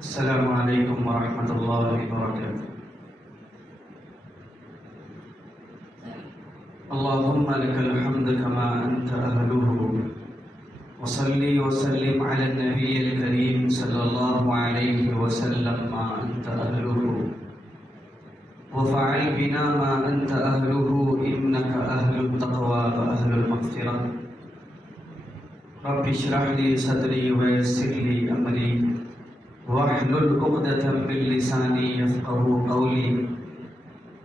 السلام علیکم ورحمۃ اللہ وبرکاتہ۔ اللہم لک الحمد کما انت اہلہ، وصلی وسلم علی النبی الکریم صلی اللہ علیہ وسلم ما انت اہلہ، وفعل بنا ما انت اہلہ انک اہل التقوی واہل المغفرہ۔ رب اشرح لی صدری ویسر لی امری واحلل عقدۃ من لسانی یفقهوا قولی۔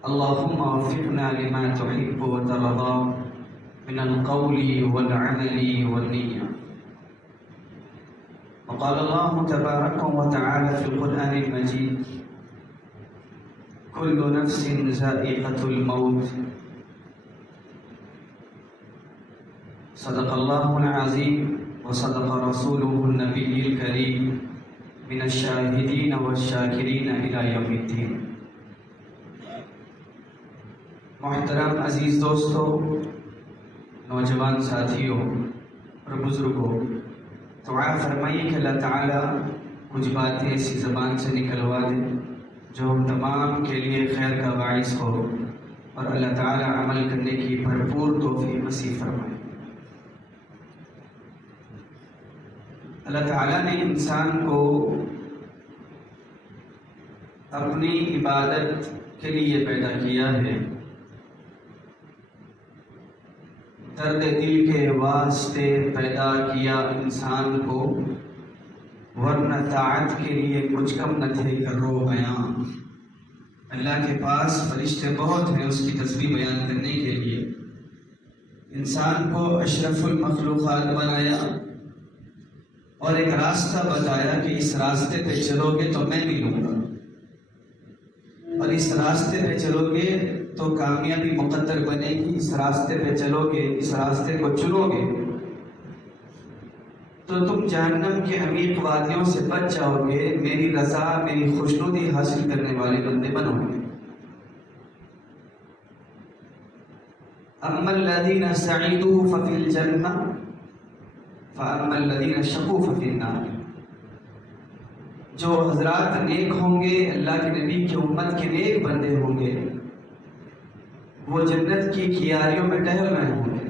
اللهم وفقنا لما تحب وترضى من القول والعمل والنية۔ وقال الله تبارك وتعالى في القرآن المجيد: كل نفس ذائقة الموت۔ صدق الله العظيم وصدق رسوله النبي الكريم من الشاهدين والشاكرين إلى يوم الدين۔ محترم عزیز دوستو، نوجوان ساتھیوں اور بزرگوں، دعا فرمائیے کہ اللہ تعالیٰ کچھ باتیں ایسی زبان سے نکلوا دے جو ہم تمام کے لیے خیر کا باعث ہو، اور اللہ تعالیٰ عمل کرنے کی بھرپور توفیق نصیب فرمائے۔ اللہ تعالیٰ نے انسان کو اپنی عبادت کے لیے پیدا کیا ہے، درد دل کے واسطے پیدا کیا انسان کو، ورنہ طاعت کے لیے کچھ کم نہ تھے کرو بیان۔ اللہ کے پاس فرشتے بہت ہیں اس کی تسبیح بیان کرنے کے لیے۔ انسان کو اشرف المخلوقات بنایا اور ایک راستہ بتایا کہ اس راستے پہ چلو گے تو میں ملوں گا، اور اس راستے پہ چلو گے تو کامیابی مقدر بنے گی، اس راستے پہ چلو گے، اس راستے کو چنو گے تو تم جہنم کے عمیق وادیوں سے بچ جاؤ گے، میری رضا میری خوشنودی حاصل کرنے والے بندے بنو گے۔ اما الذین سعدوا ففی الجنہ فاما الذین شقوا ففی النار۔ جو حضرات نیک ہوں گے، اللہ کے نبی کی امت کے نیک بندے ہوں گے، وہ جنت کی کیاریوں میں ٹہل رہے ہوں گے۔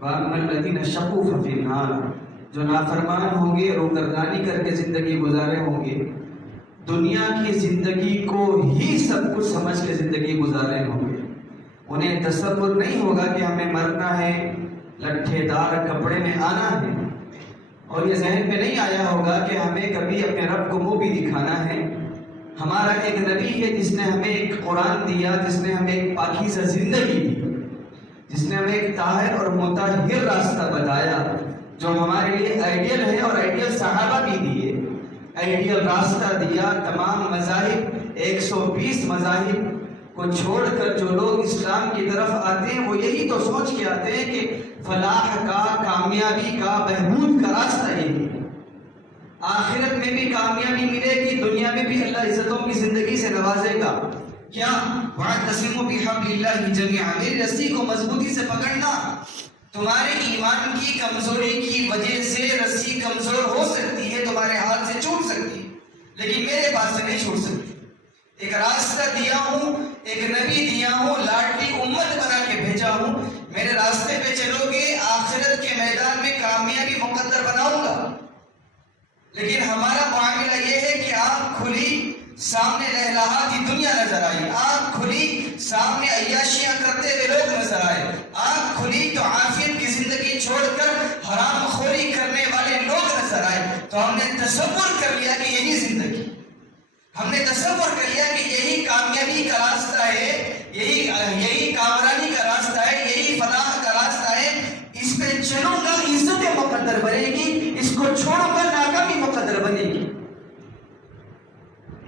وَأَمَّا الَّذِينَ شَقُوا فَفِي النَّارِ۔ جو نافرمان ہوں گے، روگردانی کر کے زندگی گزارے ہوں گے، دنیا کی زندگی کو ہی سب کچھ سمجھ کے زندگی گزارے ہوں گے، انہیں تصور نہیں ہوگا کہ ہمیں مرنا ہے، لٹھے دار کپڑے میں آنا ہے، اور یہ ذہن میں نہیں آیا ہوگا کہ ہمیں کبھی اپنے رب کو منہ بھی دکھانا ہے۔ ہمارا ایک نبی ہے جس نے ہمیں ایک قرآن دیا، جس نے ہمیں ایک پاکیزہ زندگی دی، جس نے ہمیں ایک طاہر اور مطہر راستہ بتایا جو ہمارے لیے آئیڈیل ہے، اور آئیڈیل صحابہ بھی دیے، آئیڈیل راستہ دیا۔ تمام مذاہب 120 مذاہب کو چھوڑ کر جو لوگ اسلام کی طرف آتے ہیں وہ یہی تو سوچ کے آتے ہیں کہ فلاح کا، کامیابی کا، بہبود کا راستہ یہی ہے، آخرت میں بھی کامیابی ملے گی، دنیا میں بھی اللہ عزتوں کی زندگی سے نوازے گا۔ کیا وَاعْتَصِمُوا بِحَبْلِ اللَّهِ جَمِيعًا، میری رسی کو مضبوطی سے پکڑنا۔ تمہارے ایمان کی کمزوری کی وجہ سے رسی کمزور ہو سکتی ہے، تمہارے ہاتھ سے چھوٹ سکتی ہے، لیکن میرے پاس سے نہیں چھوٹ سکتی۔ ایک راستہ دیا ہوں، ایک نبی دیا ہوں، لاڈلی امت بنا کے بھیجا ہوں، میرے راستے پہ چلو گے، آخرت کے میدان میں کامیابی مقدر بناؤں گا۔ لیکن ہمارا معاملہ یہ ہے کہ آنکھ کھلی، سامنے لہلہاتی دنیا نظر آئی، آنکھ کھلی، سامنے عیاشیاں کرتے ہوئے لوگ نظر آئے، آنکھ کھلی تو عافیت کی زندگی چھوڑ کر حرام خوری کرنے والے لوگ نظر آئے، تو ہم نے تصور کر لیا کہ یہی زندگی، ہم نے تصور کر لیا کہ یہی کامیابی کا راستہ ہے، یہی کامرانی کا راستہ ہے، یہی فلاح کا راستہ ہے، اس پہ چلوں گا عزت مقدر بنے گی، اس کو چھوڑوں گا ناکامی مقدر بنے گی۔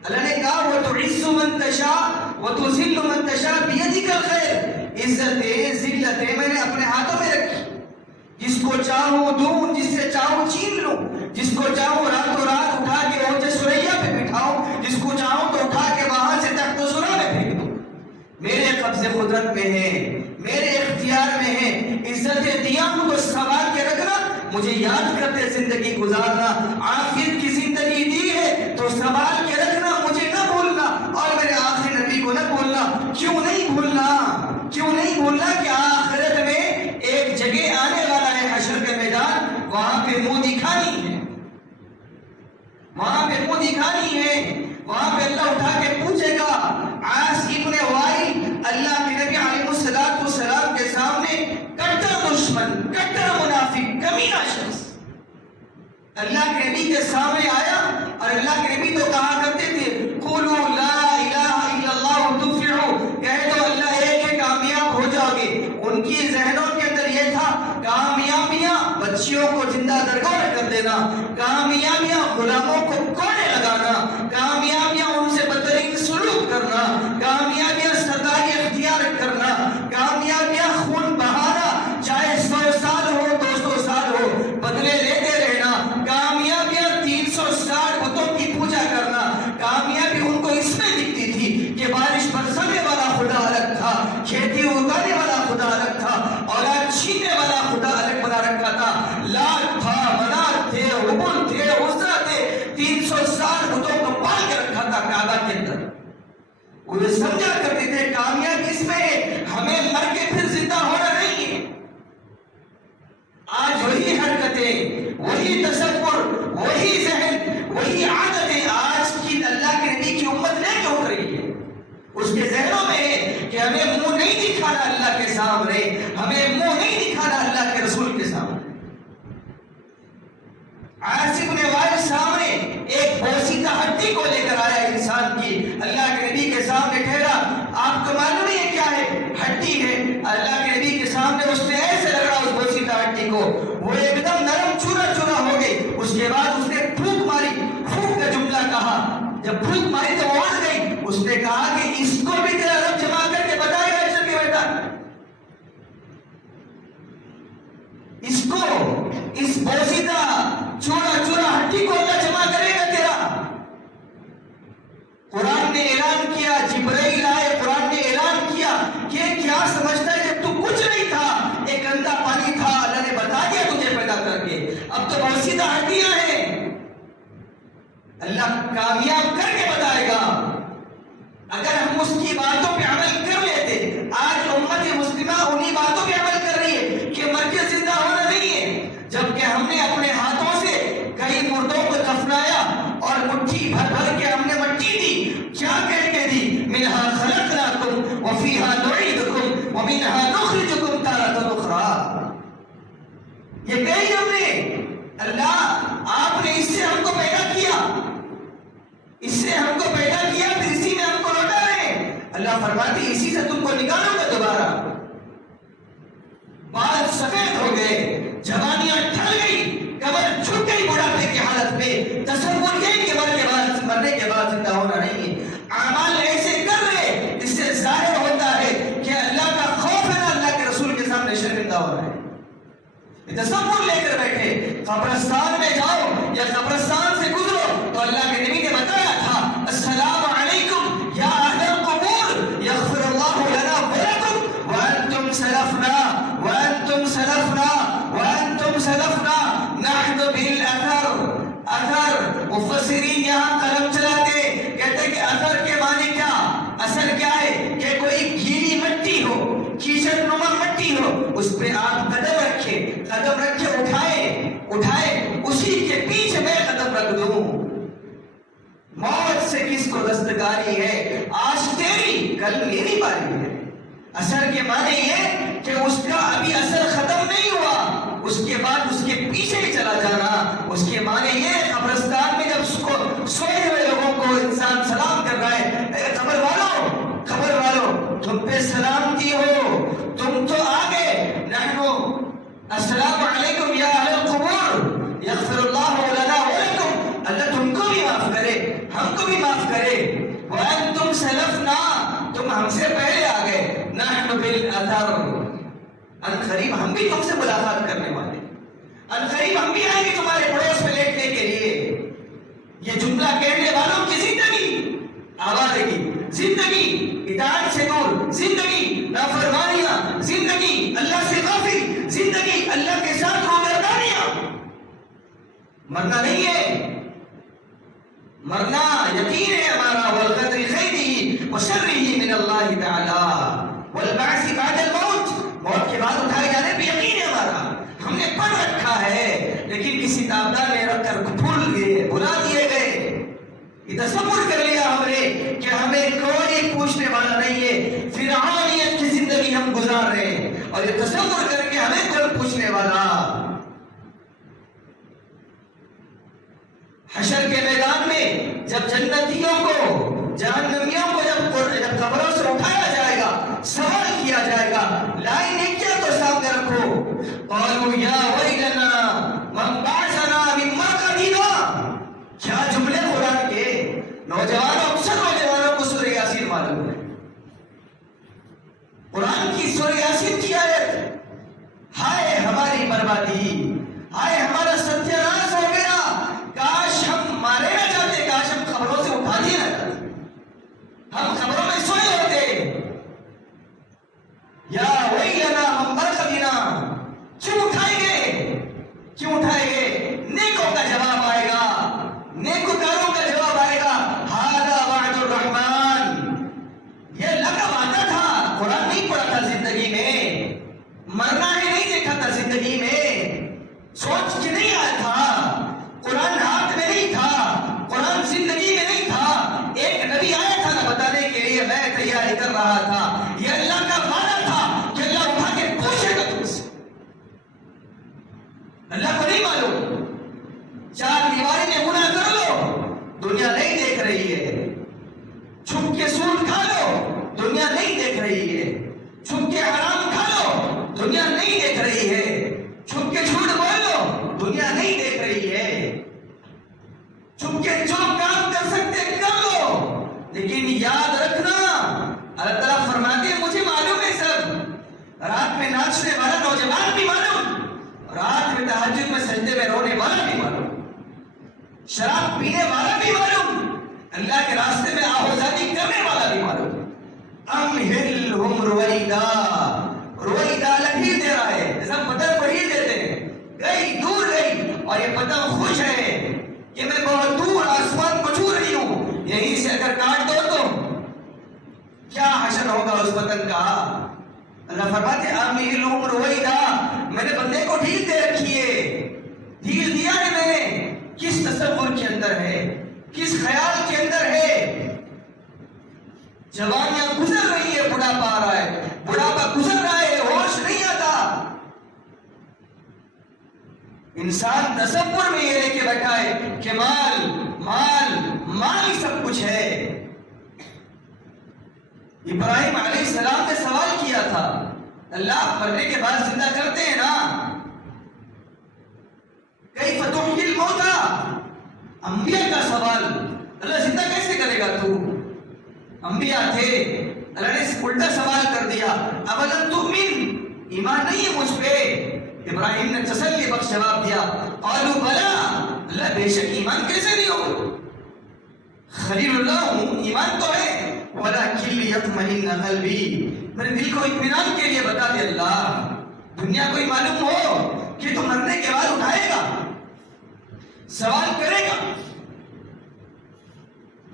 اللہ نے کہا وَتُعِزُّ مَن تَشَاءُ وَتُذِلُّ مَن تَشَاءُ بِيَدِكَ الْخَيْرُ۔ عزتیں ذلتیں میں نے اپنے ہاتھوں میں رکھی، جس کو چاہوں دوں، جس سے چاہوں چھین لوں، جس کو چاہوں راتوں رات اٹھا کے اوج سریا پہ بٹھاؤں، جس کو چاہوں تو اٹھا کے وہاں سے تخت سرا میں پھینک دوں۔ میرے قبض قدرت میں ہے، میرے اختیار میں ہے۔ عزتیں دیا ہوں تو سنبھال کے رکھنا، مجھے یاد کرتے زندگی گزارنا۔ عافیت کی زندگی دی ہے تو سنبھال وہاں پہ منہ دکھانی ہے، وہاں پہ اللہ اٹھا کے پوچھے گا عاص ابن وائل اللہ کے نبی علیہ السلام کے سامنے کٹر دشمن، کٹر منافق، کمینہ شخص اللہ کے نبی کے سامنے آیا، اور اللہ کے نبی تو کہا کرتے تھے قولوا لا الہ الا اللہ تفلحوا، کہہ دو اللہ ایک ہے کامیاب ہو جاؤ گے۔ ان کی ذہنوں کے اندر یہ تھا کامیابیاں بچیوں کو زندہ درگور کر دینا، کامیابیاں غلاموں کو کوڑے لگانا، کامیابیاں ان سے بدترین سلوک کرنا، کامیابیاں سرداری اختیار کرنا، کامیابیاں خون بہانا، چاہے 100 سال ہو 200 سال ہو بدلے لیتے رہنا، کامیابیاں 360 بتوں کی پوجا کرنا۔ کامیابی ان کو اس میں دکھتی تھی کہ بارش برسانے والا خدا الگ تھا، کھیتی اگانے والا خدا الگ تھا، اولاد چھیننے والا خدا الگ بنا رکھا تھا، لات تھا، منات تھے، حبل تھے، عزرا تھے، 360 بتوں کو پال کے رکھا تھا کعبہ کے اندر۔ وہ سمجھا کرتے تھے کامیابی اس میں ہے، ہمیں مر کے پھر زندہ ہونا نہیں ہے۔ آج وہی حرکتیں، وہی تصور، وہی ذہن، وہی عادتیں آج کی اللہ کے نبی کی امت لے کے اٹھ رہی ہے۔ اس کے ذہنوں میں ہے کہ ہمیں منہ نہیں دکھانا اللہ کے سامنے، ہمیں منہ نہیں دکھانا اللہ کے رسول کے سامنے۔ عاص بن وائل سامنے ایک بوسیدہ ہڈی کو لے کر آیا انسان کی، اللہ کے نبی کے سامنے ٹھہرا، آپ کو معلوم نہیں ہے کیا ہے؟ ہڈی ہے۔ اللہ کے نبی کے سامنے اس نے ایسے رگڑا اس بوسیدہ ہڈی کو، وہ ایک دم نرم چورا چورا ہو گئی۔ اس کے بعد اس نے پھونک ماری، پھونک کا جملہ کہا، جب پھونک ماری تو وہ اڑ گئی۔ اس نے کہا کہ اس کو بھی تیرا رب جمع کر کے بتائے گا چل کے بیٹا، اس کو، اس بوسیدہ چورا چورا ہڈی کو اللہ جمع کرے گا تیرا۔ قرآن نے اعلان کیا، جبرائیل آئے، قرآن نے اعلان کیا کہ کیا سمجھتا ہے جب تو کچھ نہیں تھا، ایک گندا پانی تھا، اللہ نے بتا دیا تجھے پیدا کر کے، اب تو بوسیدہ ہڈیاں ہیں۔ اللہ کامیاب کر کے بتائے گا اگر ہم اس کی باتوں پہ عمل کر لیتے۔ آج امت مسلمہ انہی باتوں پہ عمل کر رہی ہے کہ مر کے زندہ ہونا نہیں ہے، جبکہ ہم نے اپنے ہاتھوں سے کئی مردوں کو دفنایا اور مٹھی بھر بھر کے ہم نے مٹی دی، کیا کہہ کے دی؟ منہا خلقناکم وفیہا نعیدکم ومنہا نخرجکم تارۃ اخری۔ یہ کہی ہم نے، اللہ آپ نے اس سے ہم کو پیدا کیا، اس سے ہم کو پیدا کیا، پھر اسی میں ہم کو لوٹا رہے۔ اللہ فرماتے اسی سے تم کو نکالوں گا دوبارہ۔ بال سفید ہو گئے، جوانیاں ڈھل گئی، کمر جھک گئی بڑھاپے کی حالت میں، تصور یہ کہ مرنے کے بعد زندہ ہونا نہیں ہے۔ اعمال ایسے کر رہے، اس سے ظاہر ہوتا ہے کہ اللہ کا خوف ہے نا، اللہ کے رسول کے سامنے شرمندہ ہو رہا ہے۔ تصور لے کر بیٹھے، قبرستان میں جاؤ یا قبرستان سے گزرو تو اللہ کے نبی نے بتایا تھا السلام علیکم یا اہل القبور یغفر اللہ لنا ولکم وانتم سلفنا وانتم سلفنا وانتم سلفنا نحن بالاثر۔ اثر مفسرین یہاں قلم چلاتے، کہتے کہ اثر کے معنی کیا؟ اثر کیا ہے کہ کوئی گیلی مٹی ہو، کیچڑ نما مٹی ہو، اس پہ آپ قدم رکھے، قدم رکھے اٹھائے، اسی کے پیچھے میں قدم رکھ دوں۔ موت سے کس کو دستکاری ہے؟ آج تیری، کل میری باری ہے۔ اثر کے معنی یہ کہ اس کا ابھی اثر ختم نہیں ہوا، اس کے بعد اس کے پیچھے ہی چلا جانا۔ اس کے معنی یہ قبرستان میں جب اس کو سوئے ہوئے لوگوں کو انسان سلام کر رہا ہے، اے قبر والو تم پہ سلامتی ہو، تم تو آگے، نحنو السلام علیکم یا اہل القبور یغفر اللہ لنا ولکم، اللہ تم کو بھی معاف کرے، ہم کو بھی معاف کرے۔ وانتم سلفنا، تم ہم سے پہلے آ گئے، نحن بالاثر، عنقریب ہم بھی تم سے ملاقات کرنے والے، عنقریب ہم بھی آئیں گے تمہارے پڑوس میں لیٹنے کے لیے۔ یہ جملہ کہنے والوں کی زندگی آوارگی، زندگی اطاعت سے دور، زندگی نافرمانیاں، زندگی اللہ سے غافل، زندگی اللہ کے ساتھ روگردانیاں۔ مرنا نہیں ہے، مرنا یقین ہے ہمارا، والقدر خیرہ وشرہ من اللہ تعالی والبعث بعد الموت، موت کے بعد اٹھائے جانے پہ یقین ہے ہمارا، ہم نے پڑھ رکھا ہے، لیکن کسی داغدار میں رکھ کر بھلا دیے گئے۔ یہ تصور کر لیا ہم نے کہ ہمیں کوئی پوچھنے والا نہیں ہے، فرعونیت کی زندگی ہم گزار رہے ہیں، اور یہ تصور کر کے ہمیں کون پوچھنے والا۔ حشر کے میدان میں جب جنتیوں کو، جہنمیوں کو جب قبروں سے اٹھایا جائے گا، سوال کیا جائے گا، لائنیں کیا تو سامنے رکھو، قالوا یا ویلنا من بعثنا من مرقدنا، کیا جملے قرآن کے۔ نوجوانوں، اکثر نوجوانوں کو سورہ یاسین معلوم ہے، قرآن کی سورہ یاسین کی آیت، ہائے ہماری بربادی، ہائے ہمارا ستیہ ناش ہو گیا، کاش ہم مارے نہ جاتے، کاش ہم قبروں سے اٹھا دیے نہ جاتے، ہم قبروں میں سوئے ہوتے۔ یا ویلنا من مرقدنا، کیوں اٹھائیں گے، کیوں اٹھائیں گے؟ نیکوں کا جواب آئے گا، نیکوکاروں کا جواب آئے گا، ھذا وعد الرحمن، یہ لقب آتا تھا، قرآن نہیں پڑھا تھا زندگی میں، مرنا ہی نہیں دیکھا تھا زندگی میں، سوچ کے نہیں آیا تھا، قرآن ہاتھ میں نہیں تھا، قرآن زندگی میں نہیں تھا، ایک نبی آیا تھا نہ بتانے کے لیے، میں تیاری کر رہا تھا، یہ اللہ کا وعدہ تھا کہ اللہ اٹھا کے پوچھے گا تم سے۔ اللہ کو نہیں معلوم، چار دیواری میں گناہ کر لو، دنیا نہیں دیکھ رہی ہے، چھپ کے سود کھا لو، دنیا نہیں دیکھ رہی ہے، چھپ کے حرام کھا لو، دنیا نہیں دیکھ رہی ہے، چھپ کے جھوٹ بول لو، دنیا نہیں دیکھ رہی ہے، چھپ کے جو کام کر سکتے کر لو، لیکن یاد رکھنا اللہ تعالیٰ فرماتے ہیں مجھے معلوم ہے سب، رات میں ناچنے والا نوجوان بھی معلوم، رات میں تہجد میں سجدے میں رونے والا بھی معلوم، شراب پینے والا بھی معلوم، اللہ کے راستے میں آہوزادی کرنے والا بھی معلوم۔ امہلہم رویدا، رویدا لگی دے رہا ہے، جیسا پتنگ کو ہیل دیتے ہیں، گئی دور گئی، اور یہ پتنگ خوش ہے کہ میں بہت دور آسمان کو چھو رہی ہوں، یہیں سے اگر کاٹ دو تو کیا حشر ہوگا اس پتنگ کا۔ اللہ فرماتے ہیں امہلہم رویدا، میں نے بندے کو ڈھیل دے رکھی ہے، ڈھیل دیا ہے میں نے، کس تصور کے اندر ہے، کس خیال کے اندر ہے۔ جوانیاں گزر رہی ہے، بڑھاپا آ رہا ہے، بڑھاپا گزر رہا ہے، ہوش نہیں آتا، انسان تصور میں یہ لے کے بیٹھا ہے کہ مال مال مال ہی سب کچھ ہے۔ ابراہیم علیہ السلام نے سوال کیا تھا، اللہ مرنے کے بعد زندہ کرتے ہیں نا، کیف تحیی الموتى، انبیاء کا سوال، اللہ زندہ کیسے کرے گا تو؟ انبیاء تھے، اللہ نے الٹا سوال کر دیا، اولم تؤمن، ایمان نہیں ہے مجھ پہ؟ ابراہیم نے تسلی بخش جواب دیا، قالوا بلا، اللہ بے شک ایمان کیسے نہیں ہوگا، خلیل اللہ ہوں، ایمان تو ہے، ولکن لیطمئن قلبی، میرے دل کو اطمینان کے لیے بتا دے اللہ، دنیا کو معلوم ہو کہ تو مرنے کے بعد اٹھائے گا، سوال کرے گا۔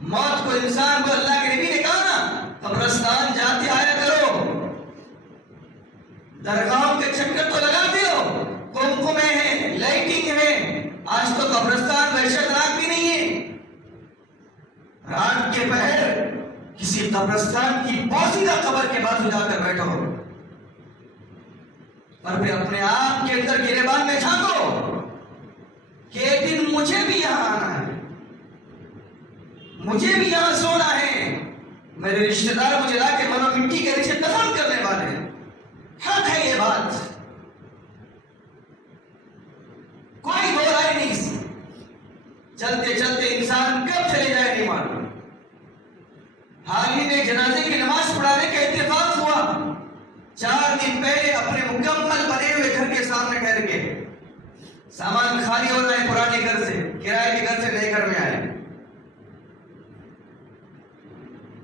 موت کو انسان کو اللہ کے نبی نے کہا نا، قبرستان جاتے آیا کرو، درگاہوں کے چکر تو لگاتے ہو، کمکمے ہیں، لائٹنگ ہے، آج تو قبرستان وحشت ناک بھی نہیں ہے، رات کے پہر کسی قبرستان کی پوسیدہ قبر کے پاس جا کر بیٹھو، اور پھر اپنے آپ کے اندر گریبان میں جھانکو کہ ایک دن مجھے بھی یہاں آنا ہے، مجھے بھی یہاں سونا ہے، میرے رشتہ دار مجھے لا کے مرو مٹی کے نیچے دفن کرنے والے ہیں، حق ہے یہ بات، کوئی دو رائے نہیں، چلتے چلتے انسان کب چلے جائے نہیں معلوم۔ حال ہی میں جنازے کی نماز پڑھانے کا اتفاق ہوا، 4 دن پہلے اپنے مکمل بنے ہوئے گھر کے سامنے ٹھہر کے، سامان خالی ہو رہا ہے پرانے گھر سے، کرائے کے گھر سے نئے گھر میں آئے،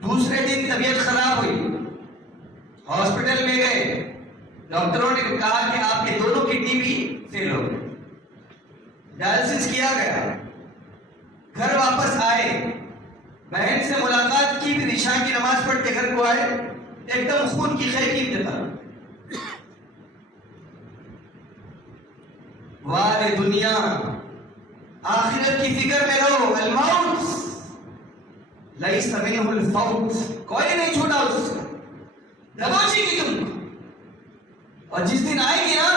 دوسرے دن طبیعت خراب ہوئی، ہاسپٹل میں گئے، ڈاکٹروں نے کہا کہ آپ کے دونوں کڈنی بھی فیل ہو گئے، ڈائلسس کیا گیا، گھر واپس آئے، بہن سے ملاقات کی، پھر عشاء کی نماز پڑھ کے گھر کو آئے، ایک دم خون کی خیقی انتقال، والے دنیا آخرت کی فکر میں رہو، الموت ليس منه الفوت، کوئی نہیں چھوٹا اس سے، دبوچی کی تم کو، اور جس دن آئے گی نا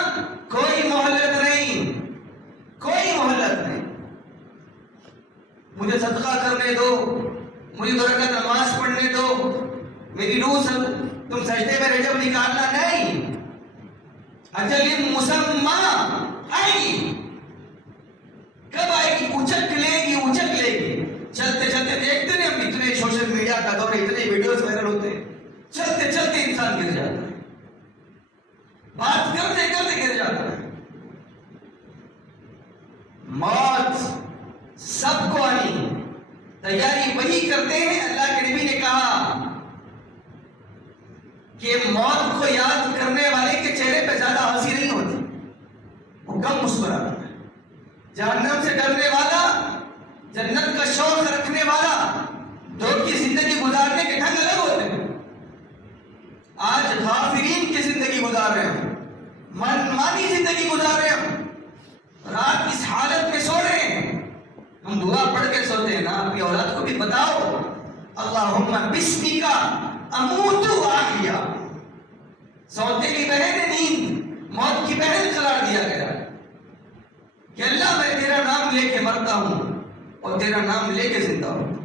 کوئی مہلت نہیں، کوئی مہلت نہیں. مجھے صدقہ کرنے دو، مجھے 2 رکعت نماز پڑھنے دو، میری روح سب تم سجدے میں رجب نکالنا نہیں. اجل مسمى آئے گی. کب آئے گی؟ اچک لے گی، اچک لے گی. چلتے چلتے دیکھتے ہیں ہم اتنے سوشل میڈیا کا دور، اتنے ویڈیوز وائرل ہوتے ہیں، چلتے چلتے انسان گر جاتا ہے، بات کرتے کرتے گر جاتا ہے. موت سب کو آنی، تیاری وہی کرتے ہیں. اللہ کے نبی نے کہا کہ موت کو یاد کرنے والے کے چہرے پہ زیادہ ہنسی نہیں ہوتی، وہ کم مسکراتا ہے. جہنم سے ڈرنے والا، جنت کا شوق رکھنے والا، دو کی زندگی گزارنے کے ڈھنگ الگ ہوتے ہیں. آج غافلین کی زندگی گزار رہے ہیں، من مانی زندگی گزار رہے ہیں. رات اس حالت میں سو رہے ہیں. ہم دعا پڑھ کے سوتے ہیں نا، اپنی اولاد کو بھی بتاؤ، اللہم بسمک اموت و احیا. سوتے کی بہن نیند موت کی بہن قرار دیا گیا کہ اللہ میں تیرا نام لے کے مرتا ہوں اور تیرا نام لے کے زندہ ہوں.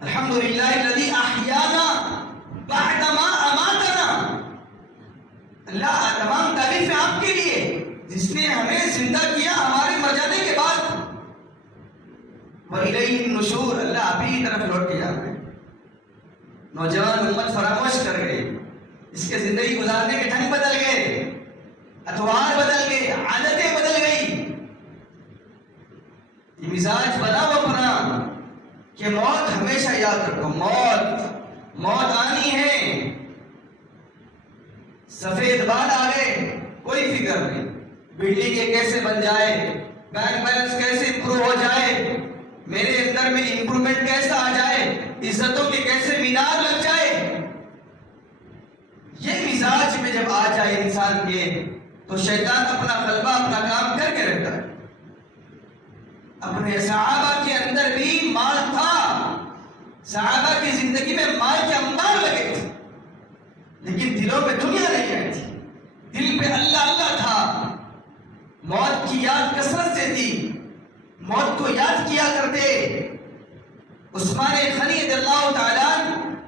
الحمدللہ الذی احیانا بعدما اماتنا. اللہ تمام تعریفیں آپ کے لیے جس نے ہمیں زندہ کیا ہمارے مر جانے کے بعد. وَإِلَيْهِ النُّشُورُ. اللہ آپ ہی طرف لوٹ کے جاتے ہیں. نوجوان امت فراموش کر گئے، اس کے زندگی گزارنے کے ڈھنگ بدل گئے، اطوار بدل گئے، عادتیں بدل گئی. یہ مزاج بناؤ اپنا کہ موت ہمیشہ یاد رکھو. موت آنی ہے. سفید بال آ گئے کوئی فکر نہیں، بلڈنگ کیسے بن جائے، بینک بیلنس کیسے امپروو ہو جائے، میرے اندر میں امپروومنٹ کیسا آ جائے، عزتوں کے کیسے مینار لگ جائے. یہ مزاج میں جب آ جائے انسان کے تو شیطان اپنا غلبہ اپنا کام کر کے رہتا ہے. اپنے صحابہ کے اندر بھی مال تھا، صحابہ کی زندگی میں مال کے انبار لگے تھے، لیکن دلوں پہ دنیا نہیں آئی تھی. دل پہ اللہ اللہ تھا. موت کی یاد کثرت سے تھی، موت کو یاد کیا کرتے. عثمان غنی رضی اللہ تعالیٰ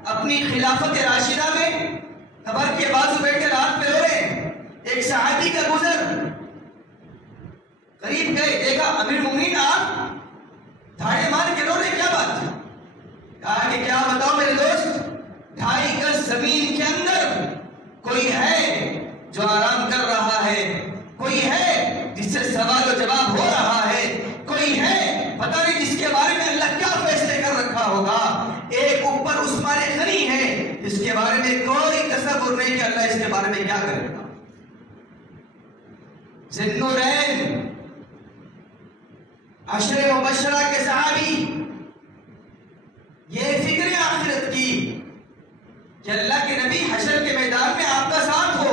اپنی خلافت راشدہ میں قبر کے بازو بیٹھ کے رات میں رو رہے ہیں. ایک صحابی کا گزر، قریب گئے، دیکھا امیر المومنین آپ دھاڑے مار کے رو رہے، کیا بات ہے؟ کہا کہ کیا بتاؤ میرے دوست، 2.5 گز زمین کے اندر کوئی ہے جو آرام کر رہا ہے، کوئی ہے جس سے سوال و جواب ہو رہا ہے، کوئی ہے پتہ نہیں جس کے بارے میں اللہ کیا فیصلے کر رکھا ہوگا. ایک اوپر عثمان غنی ہے جس کے بارے میں کوئی تصور نہیں کہ اللہ اس کے بارے میں کیا کرے گا. ذوالنورین، عشر مبشرہ کے صحابی، یہ فکر آخرت کی کہ اللہ کے نبی حشر کے میدان میں آپ کا ساتھ ہو.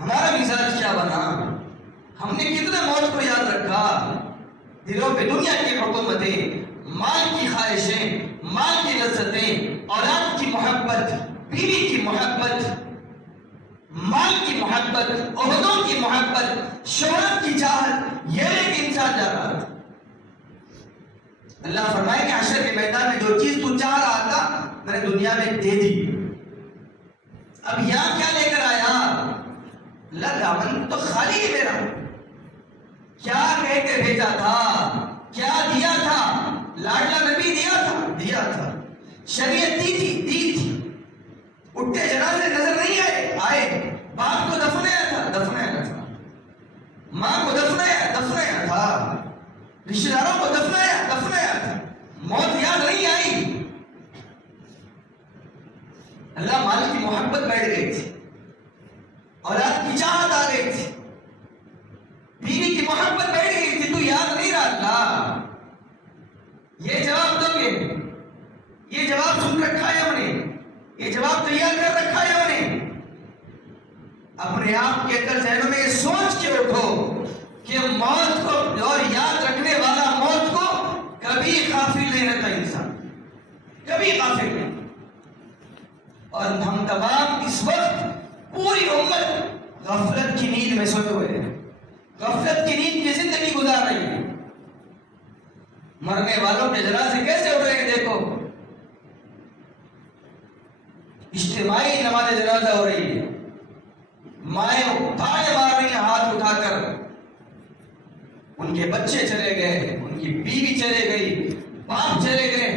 ہمارا مزاج کیا بنا؟ ہم نے کتنا موت کو یاد رکھا. دلوں پہ دنیا کی حکومتیں، مال کی خواہشیں، مال کی لذتیں، اولاد کی محبت، بیوی کی محبت، مال کی محبت، عہدوں کی محبت، شہرت کی چاہت، یہ ایک انسان جا رہا تھا. اللہ فرمائے کہ حشر کے میدان میں جو چیز تو چاہ رہا تھا میں نے دنیا میں دے دی. اب یہاں کیا لے کر آیا؟ اللہ دامن تو خالی ہے میرا. کیا کہہ کے بھیجا تھا، کیا دیا تھا؟ لاڈلا نبی دیا تھا، شریعت دی تھی. اٹھتے جنازے نظر نہیں آئے. باپ کو دفنایا تھا، ماں کو دفنایا تھا، رشتہ داروں کو دفنایا تھا. موت یاد نہیں آئی. اللہ مال کی محبت بیٹھ گئی تھی، اولاد کی چاہت آ گئی تھی، بیوی کی محبت بیٹھ گئی تھی. تو یاد نہیں رہا اللہ. یہ جواب دو گے، یہ جواب سن رکھا ہے ہم نے، یہ جواب تیار کر رکھا ہے ہم نے. اپنے آپ کے اندر ذہنوں میں یہ سوچ کے اٹھو کہ موت کو اور یاد رکھنے غفلت کی نیند کی زندگی گزار رہی ہیں. مرنے والوں کے جنازے کیسے اٹھ رہے ہیں دیکھو. اجتماعی نماز جنازہ ہو رہی ہے. مائیں تانے مار رہی ہیں ہاتھ اٹھا کر. ان کے بچے چلے گئے, ان کی بیوی چلے گئی, باپ چلے گئے.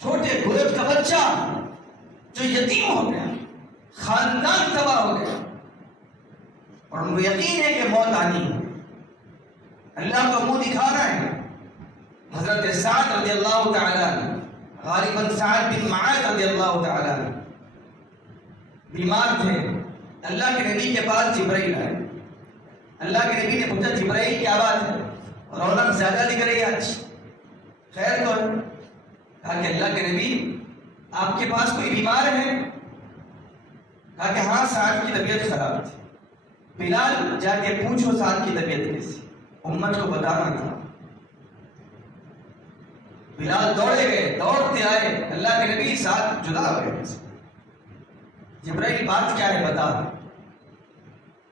چھوٹے گرد کا بچہ جو یتیم ہو گیا, خاندان تباہ ہو گیا, اور ان کو یقین ہے کہ موت آنی ہے. اللہ کو منہ دکھانا ہے. حضرت سعد رضی اللہ تعالیٰ عنہ, غالباً سعد بن معاذ رضی اللہ تعالیٰ عنہ بیمار تھے. اللہ کے نبی کے پاس جبرائیل آئے. اللہ کے نبی نے پوچھا جبرائیل کیا بات ہے, رونق زیادہ دکھ رہی ہے آج, خیر تو ہے؟ کہا کہ اللہ کے نبی آپ کے پاس کوئی بیمار ہے؟ کہا کہ ہاں سعد کی طبیعت خراب تھی. بلال جا کے پوچھو سعد کی طبیعت کیسی, امت کو بتانا تھا. بلال دوڑے گئے, دوڑتے آئے, اللہ کے نبی سعد جدا ہو گئے. جبرائیل بات کیا ہے بتا.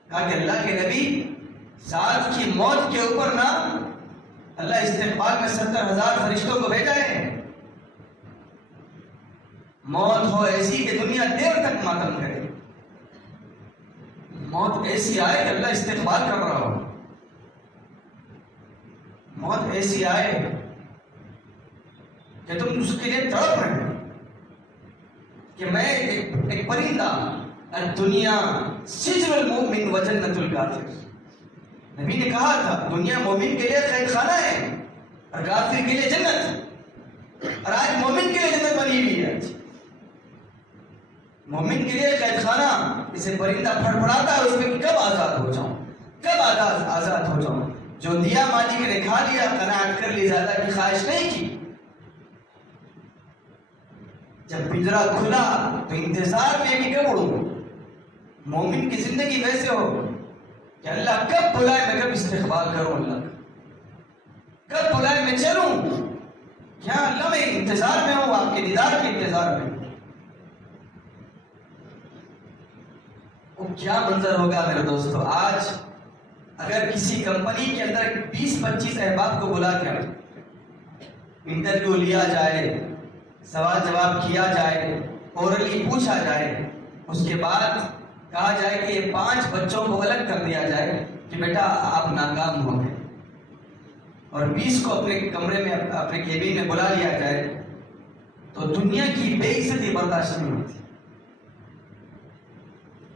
کہا کہ اللہ کے نبی سعد کی موت کے اوپر نا اللہ استقبال میں 70,000 فرشتوں کو بھیجا ہے. موت ہو ایسی کہ دنیا دیر تک ماتم کرے, موت ایسی آئے کہ اللہ استقبال کر رہا ہو, موت ایسی آئے کہ تم اس کے لیے تڑپ رہے ہیں کہ میں ایک پرندہ, الدنیا سجن المؤمن و جنت الکافر. نبی نے کہا تھا دنیا مومن کے لیے قید خانہ ہے اور کافر کے لیے جنت, اور آج مومن کے لیے جنت بنی ہوئی ہے. مومن کے لیے قید خانہ, اسے پرندہ پھڑپڑاتا ہے اس میں کب آزاد ہو جاؤں, کب آزاد ہو جاؤں. جو دیا مالک نے کھا لیا, قناعت کر لی, زیادہ کی خواہش نہیں کی. جب پنجرا کھلا تو انتظار میں بھی کب اڑوں. مومن کی زندگی ویسے ہو کہ اللہ کب بلائے میں کب استقبال کروں, اللہ کب بلائے میں چلوں. کیا اللہ میں انتظار میں ہوں, آپ کے دیدار کے انتظار میں. کیا منظر ہوگا میرے دوستو آج اگر کسی کمپنی کے اندر 20-25 احباب کو بلا کر انٹرویو لیا جائے, سوال جواب کیا جائے, اورلی پوچھا جائے, اس کے بعد کہا جائے کہ یہ 5 بچوں کو الگ کر دیا جائے کہ بیٹا آپ ناکام ہو گئے, اور 20 کو اپنے کمرے میں اپنے کیبن میں بلا لیا جائے, تو دنیا کی بے عزتی برداشت نہیں ہوتی.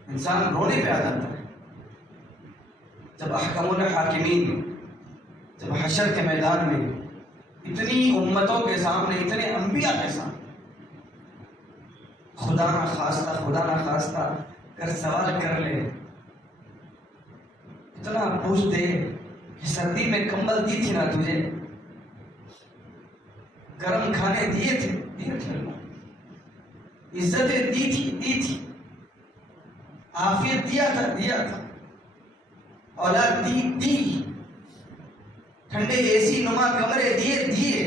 انسان رونے پہ آ جاتا ہے. جب احکم الحاکمین, جب حشر کے میدان میں اتنی امتوں کے سامنے, اتنے انبیاء کے سامنے خدا نہ خواستہ کر سوال کر لے, اتنا پوچھ دے کہ سردی میں کمبل دی تھی نا تجھے, گرم کھانے دیے تھے, عزتیں دی تھی, عافیت دیا تھا, اولاد دی, ٹھنڈے اے سی نما کمرے دیے,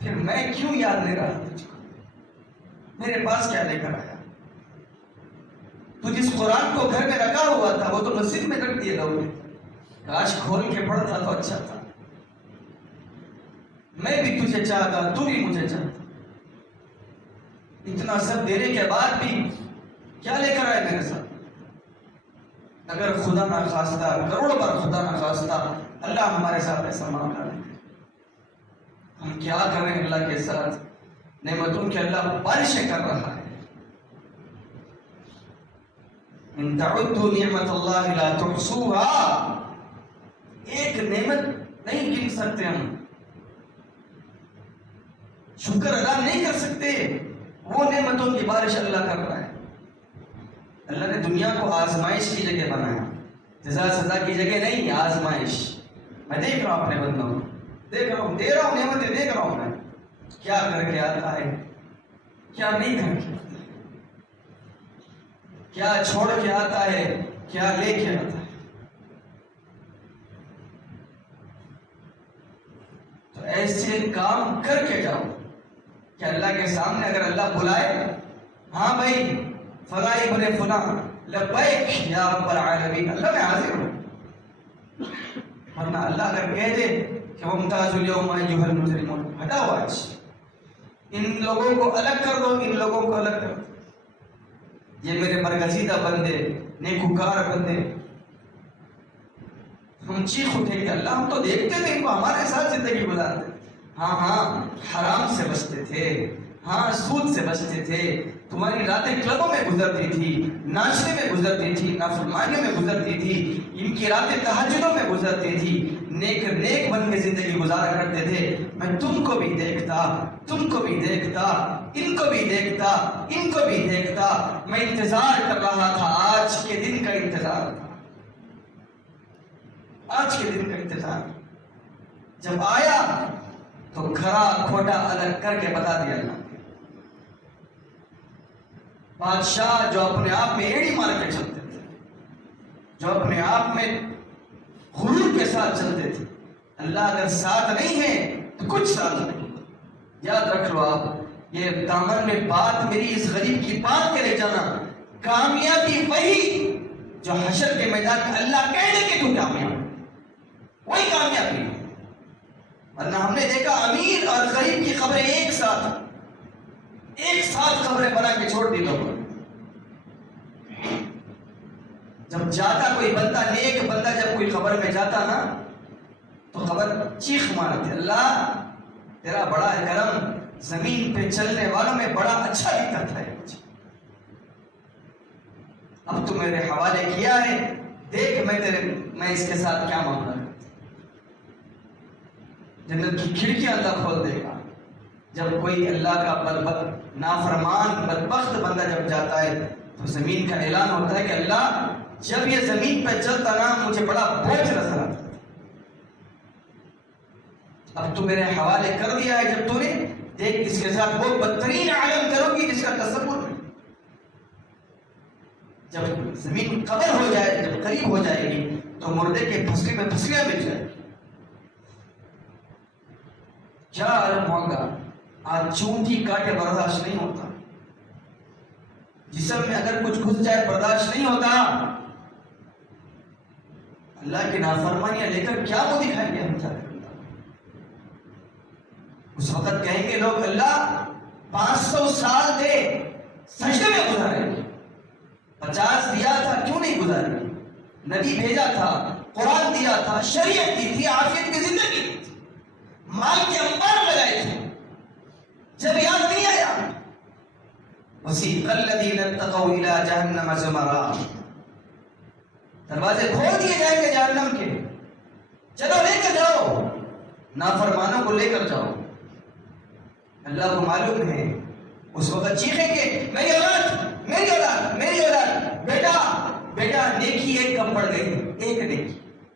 پھر میں کیوں یاد نہیں رہا تجھ کو, میرے پاس کیا لے کر آیا. تو جس قرآن کو گھر میں رکھا ہوا تھا وہ تو مسجد میں رکھ دیے لوگ نے, کاش کھول کے پڑھتا تو اچھا تھا. میں بھی تجھے چاہتا, تو بھی مجھے چاہتا. اتنا سب دینے کے بعد بھی کیا لے کر آئے میرے ساتھ. اگر خدا نہ خواستہ, کروڑ بار خدا نہ خواستہ اللہ ہمارے ساتھ ایسا معاملہ نہیں, ہم کیا کر رہے ہیں اللہ کے ساتھ. نعمتوں کے اللہ بارشیں کر رہا ہے. ان تعدوا نعمت اللہ لا تحصوها, ایک نعمت نہیں گن سکتے ہم, شکر ادا نہیں کر سکتے. وہ نعمتوں کی بارش اللہ کر رہا ہے. اللہ نے دنیا کو آزمائش کی جگہ بنایا, جزا سزا کی جگہ نہیں, آزمائش. میں دیکھ رہا ہوں اپنے بندوں کو, دیکھ رہا ہوں, دے رہا ہوں نعمتیں, دیکھ رہا ہوں میں کیا کر کے آتا ہے, کیا نہیں کر کے آتا ہے, کیا چھوڑ کے آتا ہے, کیا لے کے آتا ہے. تو ایسے کام کر کے جاؤ کہ اللہ کے سامنے اگر اللہ بلائے, ہاں بھائی فلاں ابن فلاں لبیک یا رب العالمین، اللہ میں حاضر ہوں. ورنہ اللہ اگر کہہ دے کہ وامتازوا اليوم ایھا المجرمون، ہٹاؤ آج ان لوگوں کو الگ کر دو، ان لوگوں کو الگ کر دو، یہ میرے برگزیدہ بندے، نیکوکار بندے. ہم چیخ اٹھے کہ اللہ ہم تو دیکھتے تھے ان کو ہمارے ساتھ زندگی گزارتے، ہاں حرام سے بچتے تھے، ہاں سود سے بچتے تھے، تمہاری راتیں کلبوں میں گزرتی تھی، ناچنے میں گزرتی تھی، نافرمانیوں میں گزرتی تھی، ان کی راتیں تہجدوں میں گزرتی تھی، نیک بن کے زندگی گزارا کرتے تھے. میں تم کو بھی دیکھتا، تم کو بھی دیکھتا، ان کو بھی دیکھتا، ان کو بھی دیکھتا. میں انتظار کر رہا تھا، آج کے دن کا انتظار تھا، آج کے دن کا انتظار. جب آیا تو کھرا کھوٹا الگ کر کے بتا دیا اللہ. بادشاہ جو اپنے آپ میں ایڑی مار کے چلتے تھے، جو اپنے آپ میں غرور کے ساتھ چلتے تھے، اللہ اگر ساتھ نہیں ہے تو کچھ ساتھ نہیں. یاد رکھ لو آپ، یہ دامن میں بات میری اس غریب کی بات کے لے جانا. کامیابی وہی جو حشر کے میدان میں اللہ کہہ دے کہ تو کامیاب، وہی کامیابی ہے. ورنہ ہم نے دیکھا امیر اور غریب کی خبریں ایک ساتھ خبریں بنا کے چھوڑ دی لوگوں. جب جاتا کوئی بندہ، نیک بندہ جب کوئی خبر میں جاتا نا تو خبر چیخ مارتی، اللہ تیرا بڑا کرم، زمین پہ چلنے والوں میں بڑا اچھا دکھتا ہے مجھے، اب تو میرے حوالے کیا ہے، دیکھ میں اس کے ساتھ کیا معاملہ کرتا. جنت کی کھڑکیاں اللہ کھول دے گا. جب کوئی اللہ کا نافرمان بدبخت بندہ جب جاتا ہے تو زمین کا اعلان ہوتا ہے کہ اللہ جب یہ زمین پہ چلتا نا مجھے بڑا بوجھ نظر آتا، اب تو میرے حوالے کر دیا ہے، جب تو نے دیکھ اس کے ساتھ وہ بدترین عالم کرو گی جس کا تصور نہیں. جب زمین قبر ہو جائے، جب قریب ہو جائے گی تو مردے کے پھسلے میں پھسلیاں مل جائے گی. کیا عالم ہوگا. آج چونٹی کاٹے برداشت نہیں ہوتا، جسم میں اگر کچھ گھس جائے برداشت نہیں ہوتا. اللہ کی نافرمانیاں لے کر کیا وہ دکھائیں گے ہم جا کر. اس وقت کہیں گے لوگ اللہ 500 سال دے سجدے میں گزاریں گے، 50 دیا تھا کیوں نہیں گزاریں گے. نبی بھیجا تھا، قرآن دیا تھا، شریعت دی تھی، عافیت کی زندگی دی تھی، مال کے انبار لگائے تھے، جب یاد نہیں آیا. وسیق الذین اتقوا الی جہنم زمرا، دروازے کھول دیے جائیں گے جہنم کے، چلو لے کر جاؤ، نافرمانوں کو لے کر جاؤ. اللہ کو معلوم ہے اس وقت چیخیں گے میری اولاد، میری اولاد، میری اولاد. بیٹا نیکی ایک کم پڑ گئی، ایک نیکی،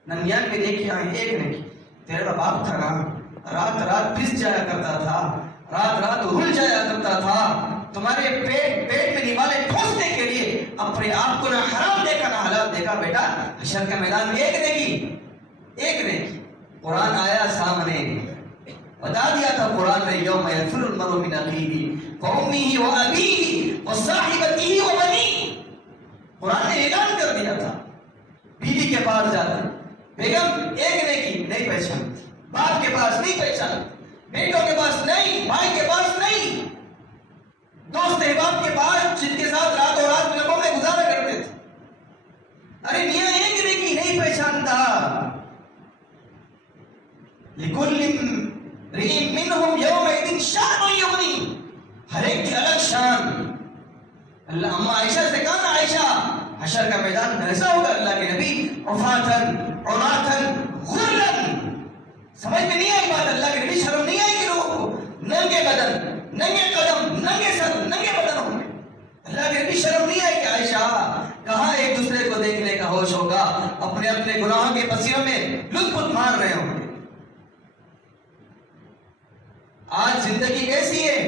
99 نیکیاں ہیں، ایک نیکی. تیرا باپ تھا نا، رات پس جایا کرتا تھا، رات رل جایا کرتا تھا، تمہارے پیٹ میں نوالے ٹھوسنے کے لیے اپنے آپ کو نہ حرام دیکھا نہ حلال دیکھا. بیٹا حشر کے میدان میں ایک نیکی. قرآن آیا سامنے، بتا دیا تھا قرآن نے یوم یفر المرء من اخیہ وامہ وابیہ وصاحبتہ وبنیہ. قرآن نے اعلان کر دیا تھا بیوی کے پاس جاتے، بیگم ایک نیکی نہیں پہچان، باپ کے پاس نہیں پہچان، بیٹوں کے پاس نہیں، بھائی کے پاس نہیں، دوست احباب کے پاس جن کے ساتھ راتوں رات کلبوں میں گزارا کرتے تھے. ارے میاں ایک نیکی نہیں پہچانتا. لکل امرئ منہم یومئذ شأن یغنیہ، ہر ایک کی الگ شان. اللہ اما عائشہ سے کہا نا، عائشہ حشر کا میدان کیسا ہوگا اللہ کے نبی؟ عفاتن عراتن غرلن. سمجھ میں نہیں آئی بات. اللہ کے نبی شرم نہیں آئی کہ لوگوں کو ننگے بدن، ننگے قدم، ننگے سر، ننگے بدن ہوں گے. اللہ کے نبی شرم نہیں آئی کہ عائشہ کہاں ایک دوسرے کو دیکھنے کا ہوش ہوگا، اپنے اپنے گناہوں کے پسیوں میں لطف مار رہے ہوں گے. آج زندگی کیسی ہے؟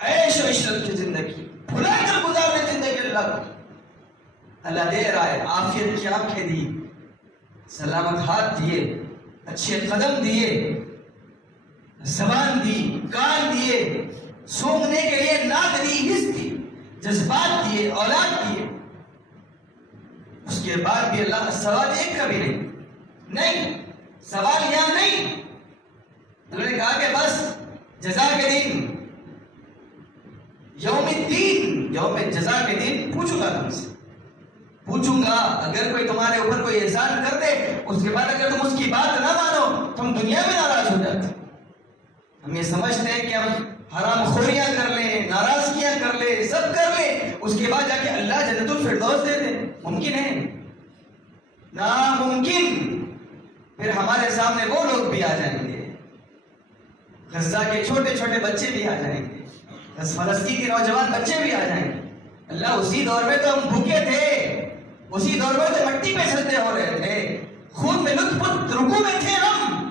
عیش و عشرت کی زندگی، بھلا کر گزارنے زندگی. اللہ دے رہا ہے، عافیت کی آنکھیں دی، سلامت ہاتھ دیے، اچھے قدم دیے، زبان دی، کان دیے، سونگنے کے لیے ناک دی، حس دی، جذبات دیے، اولاد دیے، اس کے بعد بھی اللہ کا سوال ایک کا بھی نہیں، سوال یہاں نہیں۔ انہوں نے کہا کہ بس جزا کے دن، یوم الدین، یوم جزا کے دن پوچھوں گا تم سے، پوچھوں گا۔ اگر کوئی تمہارے اوپر کوئی احسان کر دے، اس کے بعد اگر تم اس کی بات نہ مانو تو ہم دنیا میں ناراض ہو جاتے۔ ہم یہ سمجھتے ہیں کہ ہم حرام خوریاں کر لیں، ناراضگیاں کر لیں، سب کر لیں، اس کے بعد جا کے اللہ جنت الفردوس دے دے، ممکن ہے؟ ناممکن۔ پھر ہمارے سامنے وہ لوگ بھی آ جائیں گے، غزہ کے چھوٹے چھوٹے بچے بھی آ جائیں گے، فلسطین کے نوجوان بچے بھی آ جائیں گے۔ اللہ اسی دور میں تو ہم بھوکے تھے، اسی دور میں تو مٹی پہ سجدے ہو رہے تھے، خون میں لطف رکوع میں تھے ہم،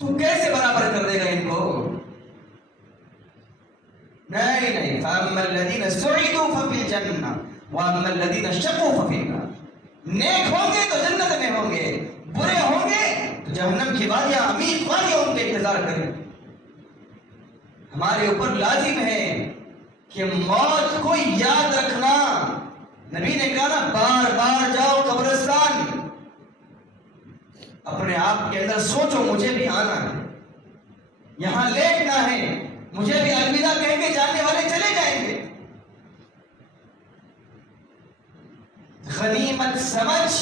تو کیسے برابر کر دے گا ان کو؟ نہیں، فَأَمَّا الَّذِينَ سُعِدُوا فَفِي الْجَنَّةِ وَأَمَّا الَّذِينَ شَقُوا فَفِي النَّارِ۔ نیک ہوں گے تو جنت میں ہوں گے، برے ہوں گے تو جہنم کی وادیاں، امیت وادیاں ان کے انتظار کریں۔ ہمارے اوپر لازم ہے کہ موت کو یاد رکھنا۔ نبی نے کہا نا، بار بار جاؤ قبرستان، اپنے آپ کے اندر سوچو مجھے بھی آنا ہے، یہاں لیٹنا ہے، مجھے بھی الوداع کہیں گے، جانے والے چلے جائیں گے۔ غنیمت سمجھ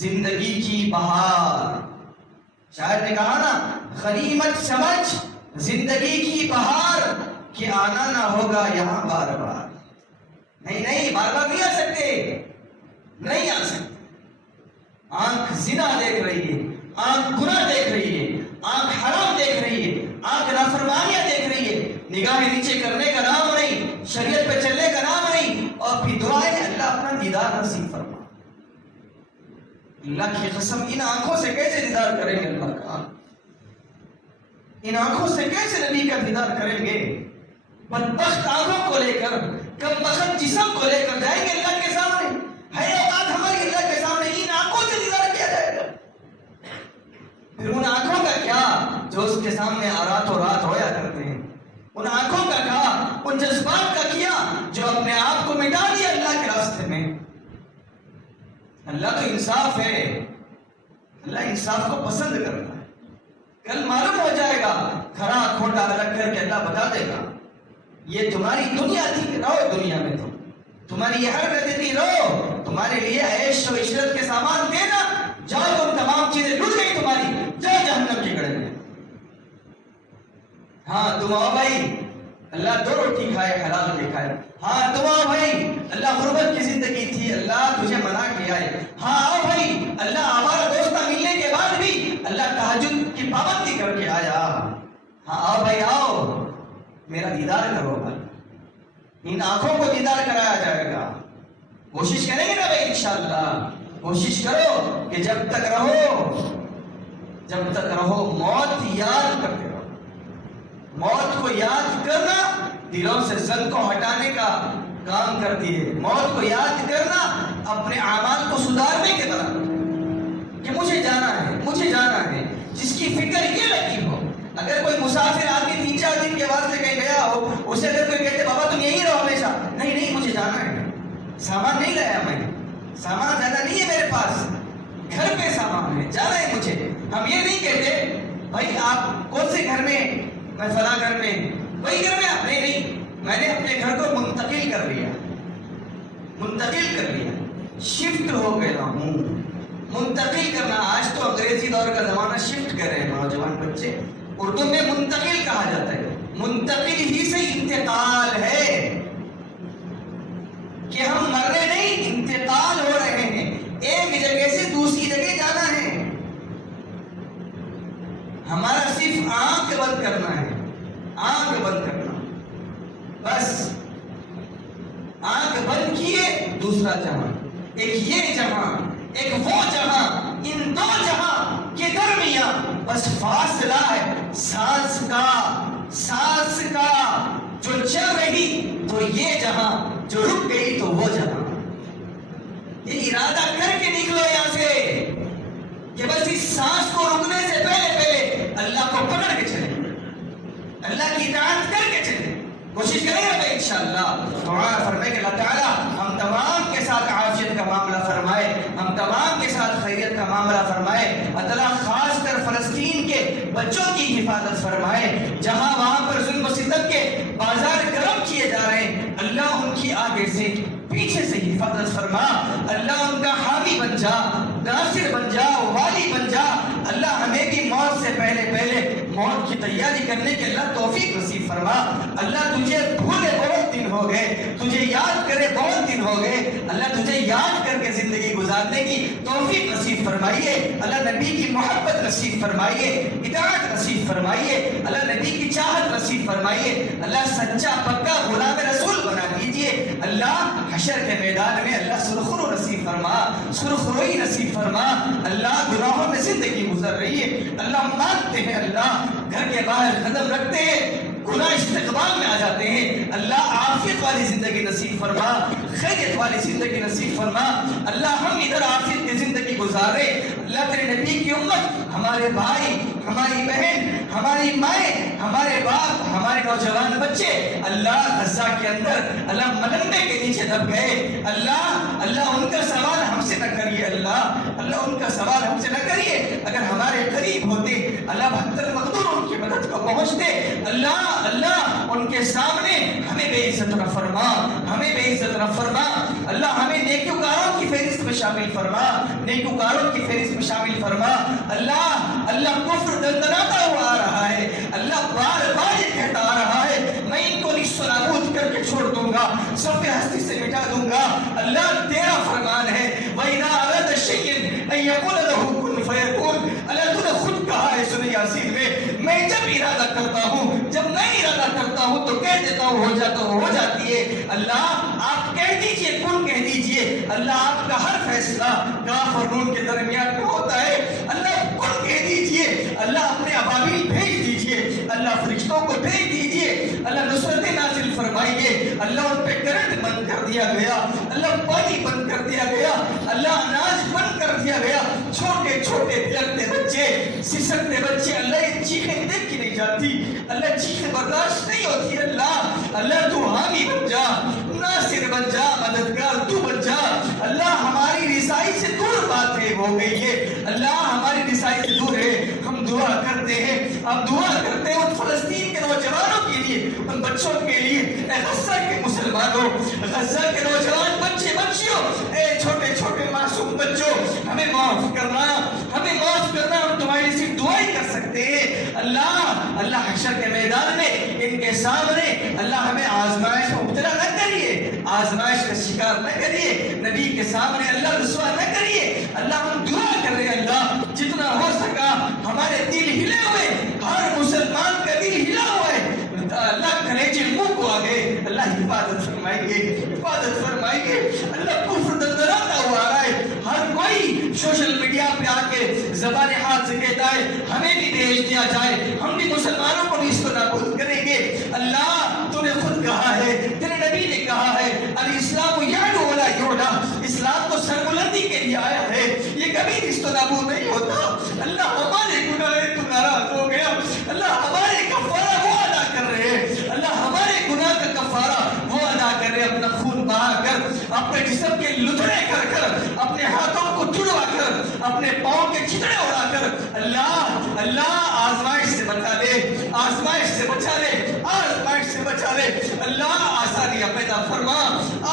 زندگی کی بہار، شاعر نے کہا نا، غنیمت سمجھ زندگی کی بہار، کہ آنا نہ ہوگا یہاں بار بار۔ نہیں، بار بار نہیں آ سکتے، نہیں آ سکتے۔ آنکھ زنا دیکھ رہی ہے، آنکھ گناہ دیکھ رہی ہے، آنکھ حرام دیکھ رہی ہے، آنکھ نافرمانیاں دیکھ رہی ہے، نگاہ نیچے کرنے کا نام نہیں، شریعت پہ چلنے کا نام نہیں، اور پھر دعائیں اللہ اپنا دیدار نصیب فرما۔ اللہ کی قسم، ان آنکھوں سے کیسے دیدار کریں گے اللہ کا؟ ان آنکھوں سے کیسے نبی کا دیدار کریں گے؟ بدبخت آنکھوں کو لے کر، کم بخت جسم کو لے کر جائیں گے اللہ کے سامنے؟ ہے اوقات ہماری اللہ کے سامنے ان آنکھوں سے دیدار کیا جائے گا؟ پھر ان آنکھوں کا کیا جو اس کے سامنے رات و رات ہویا کرتے ہیں؟ ان آنکھوں کا کیا، ان جذبات کا کیا جو اپنے آپ کو مٹا دیا اللہ کے راستے میں؟ اللہ تو انصاف ہے، اللہ انصاف کو پسند کرتا ہے۔ کل معلوم ہو جائے گا، کھرا کھوٹا الگ کر کے اللہ بتا دے گا، یہ تمہاری دنیا تھی، رہو دنیا میں، تمہاری یہ حرکتیں تھی، رہو، تمہارے لیے عیش و عشرت کے سامان دینا، جاؤ تم تمام چیزیں لٹ گئی تمہاری، جاؤ جہنم کی گڑھے میں۔ ہاں تم آؤ بھائی، اللہ 2 روٹی کھائے، حلال کے کھائے۔ ہاں تم آؤ بھائی، اللہ غربت کی زندگی تھی، اللہ تجھے منع کیا ہے۔ ہاں آؤ بھائی، اللہ ہمارا دوستہ ملنے کے بعد بھی اللہ تہجد کی پابندی کر کے آیا۔ ہاں آؤ بھائی آؤ، میرا دیدار کرو بھائی، ان آنکھوں کو دیدار کرایا جائے گا۔ کوشش کریں گے نا بھائی انشاءاللہ، کوشش کرو کہ جب تک رہو موت یاد کرتے رہو۔ موت کو یاد کرنا دلوں سے زنگ کو ہٹانے کا کام کرتی ہے۔ موت کو یاد کرنا اپنے اعمال کو سدھارنے کے برابر کہ مجھے جانا ہے، جس کی فکر یہ لگی ہو۔ اگر کوئی مسافر آدمی 3-4 دن کے واسطے کہیں گیا ہو، اسے اگر کوئی کہتے بابا تم یہیں رہو ہمیشہ، نہیں مجھے جانا ہے، سامان نہیں لایا میں، سامان زیادہ نہیں ہے میرے پاس، گھر پہ سامان ہے، جانا ہے مجھے۔ ہم یہ نہیں کہتے بھائی آپ کون سے گھر میں، میں فلاں گھر میں، وہی گھر میں آپ، نہیں، میں نے اپنے گھر کو منتقل کر لیا، شفٹ ہو گیا ہوں۔ منتقل کرنا، آج تو انگریزی دور کا زمانہ، شفٹ کر رہے ہیں نوجوان بچے، اردو میں منتقل کہا جاتا ہے۔ منتقل ہی سے انتقال ہے کہ ہم مر رہے نہیں، انتقال ہو رہے ہیں، ایک جگہ سے دوسری جگہ جانا ہے۔ ہمارا صرف آنکھ بند کرنا ہے، آنکھ بند کرنا، بس آنکھ بند کیے، دوسرا جہاں، ایک یہ جہاں، ایک وہ جہاں، ان 2 جہاں کے درمیان بس فاصلہ ہے سانس کا، جو چل رہی تو یہ جہاں، جو رک گئی تو وہ جہاں۔ یہ ارادہ کر کے نکلو یہاں سے کہ بس اس سانس کو رکنے سے پہلے اللہ کو پکڑ کے چلے، اللہ کی اطاعت کر کے چلے، کوشش کریں گے انشاءاللہ. دعا فرمائے کہ اللہ تعالیٰ ہم تمام کے ساتھ عافیت کا معاملہ فرمائے, ہم تمام کے ساتھ خیریت کا معاملہ فرمائے. اللہ خاص کر فلسطین کے بچوں کی حفاظت فرمائے, جہاں وہاں پر ظلم و ستم کے بازار گرم کیے جا رہے ہیں, اللہ ان کی آگے سے پیچھے سے حفاظت فرما. اللہ ان کا حامی بن جا, ناصر بن جا, والی بن جا. اللہ ہمیں بھی موت سے پہلے موت کی تیاری کرنے کے اللہ توفیق نصیب فرما. اللہ تجھے بھولے بہت دن ہو گئے, تجھے یاد کرے بہت دن ہو گئے. اللہ تجھے یاد کر کے زندگی گزارنے کی توفیق نصیب فرمائیے. اللہ نبی کی محبت نصیب فرمائیے, اطاعت نصیب فرمائیے. اللہ نبی کی چاہت نصیب فرمائیے. اللہ سچا پکا غلام رسول بنا دیجئے. اللہ حشر کے میدان میں اللہ سرخرو نصیب فرما, سرخروئی نصیب فرما. اللہ گناہوں میں زندگی گزر رہی ہے, اللہ مانتے ہیں, اللہ گھر کے باہر قدم رکھتے ہیں, گناہ استقبال میں آ جاتے ہیں. اللہ عافیت والی زندگی نصیب فرما, خیریت والی زندگی نصیب فرما. اللہ ہم ادھر عافیت کی زندگی گزارے. اللہ تیرے نبی کی امت, ہمارے بھائی, ہماری بہن, ہماری مائیں, ہمارے باپ, ہمارے نوجوان بچے اللہ غزہ کے اندر اللہ ملمے کے نیچے دب گئے. اللہ ان کا سوال ہم سے نہ کریے. اللہ ان کا سوال ہم سے نہ کریے. اگر ہمارے قریب ہوتے اللہ 72 مقدور ان کی مدد کو پہنچتے. اللہ ان کے سامنے ہمیں بے عزت نہ فرما, ہمیں بے عزت نہ فرما. اللہ ہمیں نیکوکاروں کی فہرست میں شامل فرما, نیکوکاروں کی فہرست میں شامل فرما. اللہ کفر دندناتا ہوا آ رہا ہے. اللہ بار بار یہ کہتا آ رہا ہے میں ان کو نیست و نابود کر کے چھوڑ دوں گا, صف ہستی سے مٹا دوں گا. اللہ تیرا فرمان ہے وَإِذَا أَرَادَ شَيْءً أَن يَقُولَ لَهُ كُن فَيَكُونُ. اللہ تو نے خود کہا ہے سورہ یاسین میں جب ارادہ کرتا ہوں, جب میں ارادہ کرتا ہوں تو کہہ دیتا ہوں, ہو جاتا ہوں, ہو جاتی ہے. اللہ آپ کہہ دیجئے, کن کہہ دیجئے. اللہ آپ کا ہر فیصلہ کاف اور نون کے درمیان میں ہوتا ہے. اللہ کن کہہ دیجئے. اللہ اپنے ابابیل بھیج دیجئے, اللہ فرشتوں کو بھیج دیجئے. اللہ نصرت نازل فرمائیے. اللہ ان پہ کرنٹ بند کر دیا گیا, اللہ پانی بند کر دیا گیا, اللہ اناج بند کر دیا گیا. چھوٹے چھوٹے بلکتے بچے, سسکتے بچے, اللہ یہ چیخیں دیکھ کی نہیں جاتی, اللہ چیخیں برداشت نہیں ہوتی. اللہ تو حامی بن جا, ناصر بن جا, مددگار تو بن جا. اللہ ہماری رسائی سے دور باتیں ہو گئی ہے, اللہ ہماری رسائی سے دور ہے. ہم دعا کرتے ہیں, اب دعا کرتے ہیں ان فلسطین کے نوجوانوں کے لیے, ان بچوں کے لیے. اے غزہ کے مسلمانوں, غزہ کے نوجوان بچے بچیوں, اے چھوٹے چھوٹے معصوم بچوں, ہمیں معاف کرنا, ہمیں معاف کرنا. ہم تمہاری صرف دعائیں کر سکتے ہیں. اللہ حشر کے میدان میں ان کے سامنے اللہ ہمیں آزمائش میں مبتلا نہ کریے, آزمائش کا شکار نہ کریے, نبی کے سامنے اللہ رسوا نہ کریے. اللہ ہم دعا کر رہے ہیں, اللہ جتنا ہو سکا ہمارے دل ہلے ہوئے, ہر مسلمان کا دل ہلا ہوا ہے, اللہ کلیجے منہ کو آگے, اللہ حفاظت فرمائیے, حفاظت فرمائیے. اللہ کفر دندراتا ہوا آ رہا ہے. ہر کوئی سوشل میڈیا پہ آ کے زبان ہاتھ سے کہتا ہے ہمیں بھی بھیج دیا جائے, ہم بھی مسلمانوں کو بھی اس کو نابود کریں گے. اللہ تو نے خود کہا ہے, تیرے نبی نے کہا ہے الاسلام یعلو ولا یعلا, اسلام تو سربلندی کے لیے آیا ہے, یہ کبھی اس کو نابود نہیں ہوتا. اللہ ہمارے گناہ تو ناراض ہو گیا, اللہ ہمارے کفارہ وہ ادا کر رہے ہیں, اللہ ہمارے گناہ کا کفارہ وہ ادا کر رہے ہیں. اپنا خون بہا کر, اپنے جسم کے لتڑے کر, اپنے ہاتھوں کو چھڑوا کر, اپنے پاؤں کے چھتڑے اڑا کر. اللہ آزمائش سے بچا لے, آزمائش سے بچا لے, آزمائش سے بچا لے. اللہ آسانیاں پیدا فرما,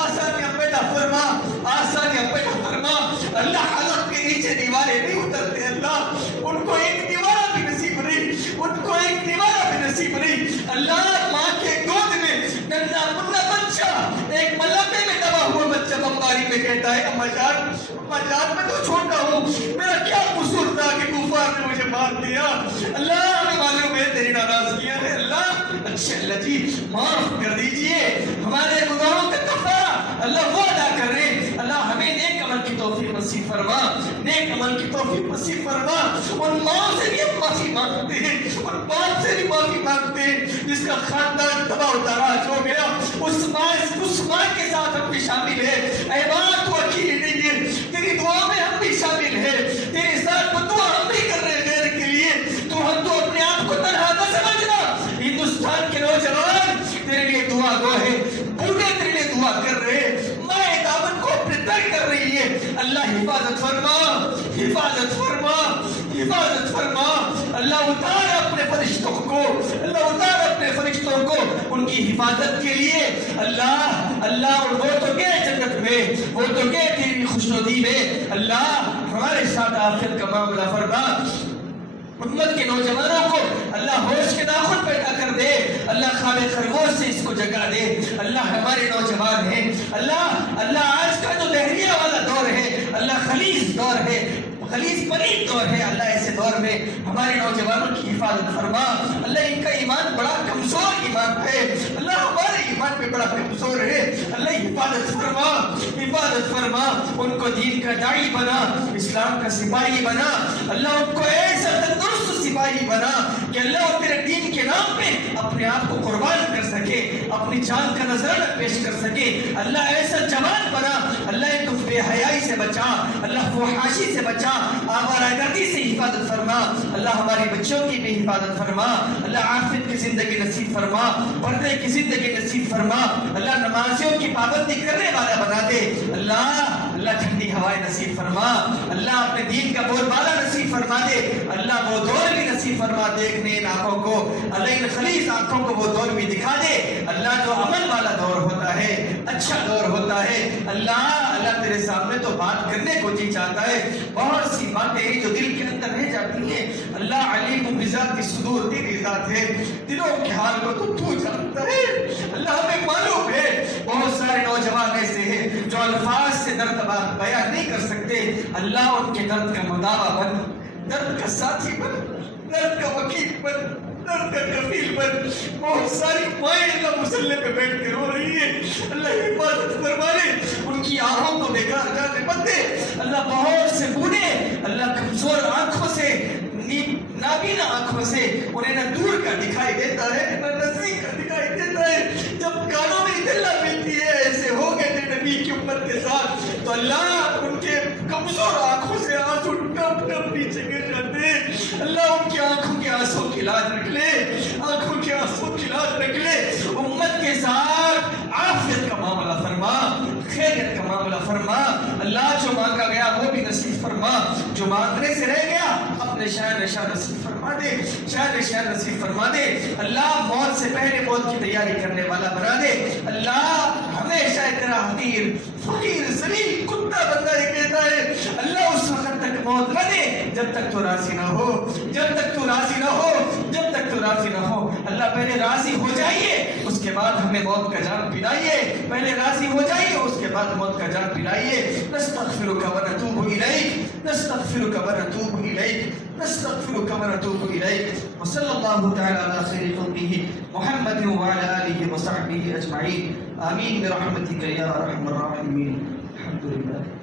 آسانیاں پیدا فرما, آسانیاں پیدا فرما. اللہ حلق کے نیچے دیواریں نہیں اترتے, اللہ ان کو ایک دیوارہ بھی نصیب نہیں, ان کو ایک دیوارہ بھی نصیب نہیں. اللہ ماں کے گود میں ننھا منھا بچہ, ایک ملبے میں دبا ہوا بچہ بمباری میں کہتا ہے اماں جان میں تو چھوٹا ہوں, میرا کیا قصور تھا کہ کفار نے مجھے مار دیا. اللہ ہمیں معلوم ہے تیری ناراضگیاں ہے. اللہ جی معاف کر دیجئے, ہمارے گناہوں کا کفارہ اللہ وہ ادا کر رہے. اللہ ہمیں نیک عمل کی توفیق نصیب فرما, نیک عمل کی توفیق نصیب فرما. ان ماں سے بھی ہم معافی مانگتے ہیں, ان باپ سے بھی معافی مانگتے ہیں جس کا خاندان تباہ و تاراج ہو گیا. اس ماں کے ساتھ ہم بھی شامل ہیں. اے ماں تو اکیلی نہیں ہے, تیری دعا میں ہم بھی شامل ہیں, تیرے ساتھ دعا ہم بھی کر رہے ہیں غیر کے لیے. تو اپنے آپ کو تنہا نہ سمجھنا. ہندوستان کے نوجوان تیرے لیے دعا اللہ حفاظت فرما، حفاظت فرما، حفاظت فرما۔ اللہ اتار اپنے فرشتوں کو، اللہ اتار اپنے فرشتوں کو ان کی حفاظت کے لیے۔ اللہ اللہ اور وہ تو گئے جنت میں، وہ تو گئے تیری خوشنودی میں۔ اللہ ہمارے ساتھ آخرت کا معاملہ فرما۔ امت کے نوجوانوں کو اللہ ہوش کے ناخن پیدا کر دے، اللہ خواب خرگوش سے اس کو جگا دے۔ اللہ ہمارے نوجوان ہیں، اللہ اللہ آج کا جو دہریہ والا دور ہے، اللہ خلیج دور ہے، خلیج پریت دور ہے، اللہ ایسے دور میں ہمارے نوجوانوں کی حفاظت فرما۔ اللہ ان کا ایمان بڑا کمزور ایمان ہے، اللہ ہمارے ایمان میں بڑا کمزور ہے، اللہ حفاظت فرما، حفاظت فرما۔ ان کو دین کا داعی بنا، اسلام کا سپاہی بنا، اللہ ان کو ایسا تندرست سپاہی بنا کہ اللہ وہ تیرے دین کے نام پہ اپنے آپ کو قربان کر سکے، اپنی جان کا نذرانہ پیش کر سکے۔ اللہ ایسا جوان بنا، اللہ ان کو بے حیائی سے بچا، اللہ فحاشی سے بچا، آوارہ گردی سے حفاظت فرما۔ اللہ ہماری بچوں کی بھی حفاظت فرما، اللہ عافیت کی زندگی نصیب فرما، پردے کی زندگی نصیب فرما، اللہ نمازیوں کی پابندی کرنے والا بنا دے۔ اللہ ٹھنڈی ہوائیں نصیب فرما، اللہ اپنے دین کا بول بالا نصیب فرما دے، اللہ وہ دور بھی نصیب فرما دیکھنے ان آنکھوں کو، اللہ ان خلیص آنکھوں کو وہ دور بھی دکھا دے، اللہ جو عمل والا دور ہوتا ہے، اچھا دور ہوتا ہے۔ اللہ تیرے سامنے تو بات کرنے کو جی چاہتا ہے، بہت سی باتیں ہیں جو دل کے اندر رہ جاتی ہیں۔ اللہ علیم بذات الصدور، تیری ذات ہے، دلوں کے حال کو تو جانتا ہے۔ اللہ ہمیں معلوم ہے بہت سارے نوجوان ایسے ہیں جو الفاظ سے درد بیان نہیں کر سکتے، اللہ ان کے درد کا مداوا بن، درد کا ساتھی بن، درد کا وکیل بن، درد کا کفیل بن۔ بہت ساری مائیں اللہ مسلح پہ بیٹھ کے رو رہی ہیں، اللہ حفاظت فرما لے، ان کی آہوں کو بیکار جانے مت دے۔ اللہ بہت سے بوڑھے اللہ کمزور آنکھوں سے، نابینا آنکھوں سے، انہیں نہ دور کا دکھائی دیتا ہے نہ نزدیک کا دکھائی دیتا ہے۔ جب کانوں میں اطلاع ملتی ہے ایسے ہو گئے تھے نبی کی امت کے ساتھ، تو اللہ ان کے کمزور آنکھوں سے آنسو ٹپ ٹپ نیچے گر جاتے ہیں۔ اللہ ان کی آنکھوں کے آنسوں کی لاج رکھ لے، آنکھوں کے آنسوں کی لاج رکھ لے۔ امت کے ساتھ عافیت کا معاملہ فرما، خیریت کا معاملہ فرما۔ اللہ جو مانگا گیا وہ بھی نصیب فرما، جو مانگنے سے رہ گیا اپنے شان نصیب فرما دے، شان نصیب فرما دے۔ اللہ موت سے پہلے موت کی تیاری کرنے والا بنا دے۔ اللہ ہمیشہ تیرا حقیر فقیر ذلیل کتا بندہ یہ کہتا ہے، اللہ اس وقت تک موت نہ دے جب تک تو راضی نہ ہو، جب تک تو راضی نہ ہو، جب تک تو راضی نہ ہو۔ اللہ پہلے راضی ہو جائیے، اس کے بعد ہمیں موت کا جام پلائیے، پہلے راضی ہو جائیے، اس کے بعد موت کا جام پلائیے۔ نستغفرک ونتوب الیک، نستغفرک ونتوب الیک، نستغفرک ونتوب الیک۔ وصلی اللہ تعالی علی خیر خلقہ محمد وعلی آلہ وصحبہ اجمعین، آمین برحمتک یا ارحم الراحمین۔ الحمدللہ۔